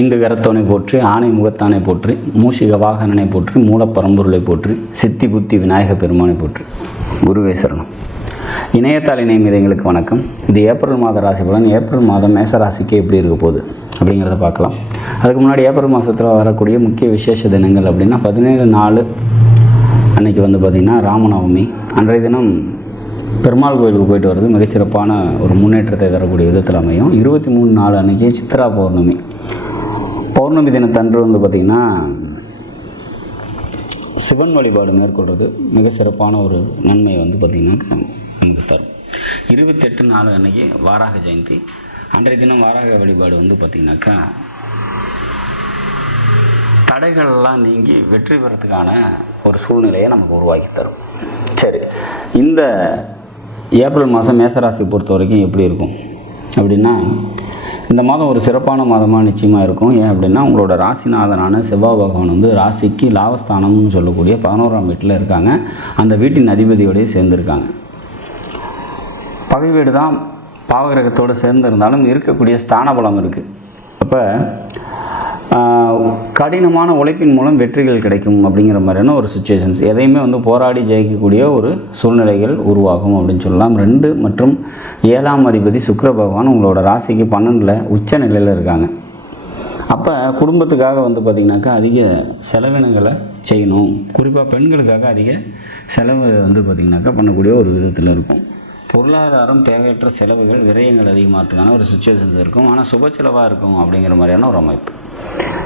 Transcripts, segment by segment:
ஐந்து கரத்தோனை போற்றி ஆணை முகத்தானை போற்றி மூஷிக வாகனனை போற்றி மூலப்பரம்பொருளை போற்றி சித்தி புத்தி விநாயக பெருமானை போற்றி. குருவே சரணம். இணையத்தாள் இணையம் எங்களுக்கு வணக்கம். இது ஏப்ரல் மாத ராசி பலன். ஏப்ரல் மாதம் மேச ராசிக்கு எப்படி இருக்க போகுது அப்படிங்கிறத பார்க்கலாம். அதுக்கு முன்னாடி ஏப்ரல் மாதத்தில் வரக்கூடிய முக்கிய விசேஷ தினங்கள் அப்படின்னா பதினேழு நாலு அன்னைக்கு வந்து பார்த்திங்கன்னா ராமநவமி. அன்றைய தினம் பெருமாள் கோயிலுக்கு போயிட்டு வர்றது மிகச்சிறப்பான ஒரு முன்னேற்றத்தை தரக்கூடிய விதத்தில் அமையும். இருபத்தி மூணு நாலு அன்னைக்கு சித்ரா பௌர்ணமி. பௌர்ணமி தினத்தன்று வந்து பார்த்திங்கன்னா சிவன் வழிபாடு மேற்கொள்வது மிக சிறப்பான ஒரு நன்மை வந்து பார்த்திங்கன்னா நமக்கு தரும். இருபத்தெட்டு நாலு அன்னைக்கு வாராக ஜெயந்தி. அன்றைய தினம் வாராக வழிபாடு வந்து பார்த்திங்கனாக்கா தடைகள்லாம் நீங்கி வெற்றி பெறத்துக்கான ஒரு சூழ்நிலையை நமக்கு உருவாக்கி தரும். சரி இந்த ஏப்ரல் மாதம் மேசராசி பொறுத்த வரைக்கும் எப்படி இருக்கும்? அப்படின்னா இந்த மாதம் ஒரு சிறப்பான மாதமாக நிச்சயமாக இருக்கும். ஏன் அப்படின்னா உங்களோட ராசிநாதனான செவ்வாய் பகவான் வந்து ராசிக்கு லாபஸ்தானம்னு சொல்லக்கூடிய பதினோராம் வீட்டில் இருக்காங்க. அந்த வீட்டின் அதிபதியோடய சேர்ந்துருக்காங்க. பகை வீடு தான் பாவகிரகத்தோடு சேர்ந்து இருந்தாலும் இருக்கக்கூடிய ஸ்தான பலம் இருக்குது அப்போ கடினமான உழைப்பின் மூலம் வெற்றிகள் கிடைக்கும் அப்படிங்கிற மாதிரியான ஒரு சுச்சுவேஷன்ஸ் எதையுமே வந்து போராடி ஜெயிக்கக்கூடிய ஒரு சூழ்நிலைகள் உருவாகும் அப்படின்னு சொல்லலாம். ரெண்டு மற்றும் ஏழாம் அதிபதி சுக்கர பகவான் உங்களோட ராசிக்கு பன்னெண்டில் உச்ச நிலையில் இருக்காங்க. அப்போ குடும்பத்துக்காக வந்து பார்த்திங்கனாக்கா அதிக செலவினங்களை செய்யணும். குறிப்பாக பெண்களுக்காக அதிக செலவு வந்து பார்த்திங்கனாக்கா பண்ணக்கூடிய ஒரு விதத்தில் இருக்கும். பொருளாதாரம் தேவையற்ற செலவுகள் விரயங்கள் அதிகமாகிறதுக்கான ஒரு சுச்சுவேஷன்ஸ் இருக்கும். ஆனால் சுப செலவாக இருக்கும் அப்படிங்கிற மாதிரியான ஒரு அமைப்பு.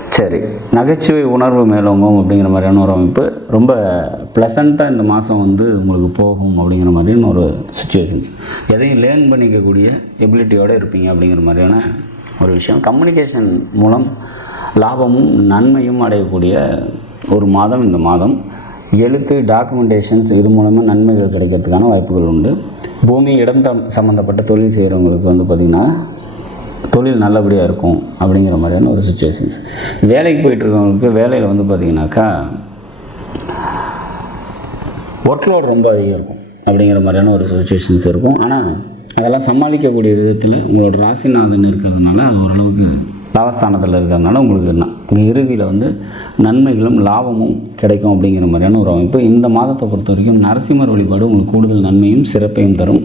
சரி. நகைச்சுவை உணர்வு மேலோங்கும் அப்படிங்கிற மாதிரியான ஒரு அமைப்பு. ரொம்ப ப்ளசண்ட்டாக இந்த மாதம் வந்து உங்களுக்கு போகும் அப்படிங்கிற மாதிரியான ஒரு சுச்சுவேஷன்ஸ் எதையும் லேர்ன் பண்ணிக்கக்கூடிய எபிலிட்டியோடு இருப்பீங்க அப்படிங்கிற மாதிரியான ஒரு விஷயம். கம்யூனிகேஷன் மூலம் லாபமும் நன்மையும் அடையக்கூடிய ஒரு மாதம் இந்த மாதம். எழுத்து டாக்குமெண்டேஷன்ஸ் இது மூலமாக நன்மைகள் கிடைக்கிறதுக்கான வாய்ப்புகள் உண்டு. பூமி இடம் சம்மந்தப்பட்ட தொழில் செய்கிறவங்களுக்கு வந்து பார்த்திங்கன்னா தொழில் நல்லபடியாக இருக்கும் அப்படிங்கிற மாதிரியான ஒரு சுச்சுவேஷன்ஸ் வேலைக்கு போயிட்டுருக்கவங்களுக்கு வேலையில் வந்து பார்த்திங்கனாக்கா ஒர்க்லோட் ரொம்ப அதிகம் இருக்கும் அப்படிங்கிற மாதிரியான ஒரு சுச்சுவேஷன்ஸ் இருக்கும். ஆனால் அதெல்லாம் சமாளிக்கக்கூடிய விதத்தில் உங்களோட ராசிநாதன் இருக்கிறதுனால அது ஓரளவுக்கு லாபஸ்தானத்தில் இருக்கிறதுனால உங்களுக்கு உங்கள் இறுதியில் வந்து நன்மைகளும் லாபமும் கிடைக்கும் அப்படிங்கிற மாதிரியான ஒரு அமைப்பு. இந்த மாதத்தை பொறுத்த வரைக்கும் நரசிம்மர் வழிபாடு உங்களுக்கு கூடுதல் நன்மையும் சிறப்பையும் தரும்.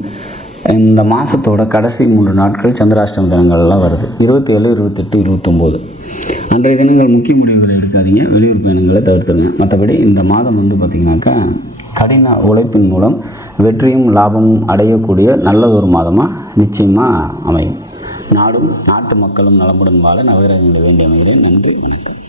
இந்த மாதத்தோட கடைசி மூன்று நாட்கள் சந்திராஷ்டம தினங்கள்லாம் வருது. இருபத்தி ஏழு இருபத்தெட்டு இருபத்தொம்போது. அன்றைய தினங்கள் முக்கிய முடிவுகளை எடுக்காதீங்க. வெளியூர் பயணங்களை தவிர்த்துருங்க. மற்றபடி இந்த மாதம் வந்து பார்த்திங்கனாக்கா கடின உழைப்பின் மூலம் வெற்றியும் லாபமும் அடையக்கூடிய நல்ல ஒரு மாதமாக நிச்சயமாக அமையும். நாடும் நாட்டு மக்களும் நலமுடன் வாழ நவகிரகங்களை வேண்டி அமைகிறேன். நன்றி வணக்கம்.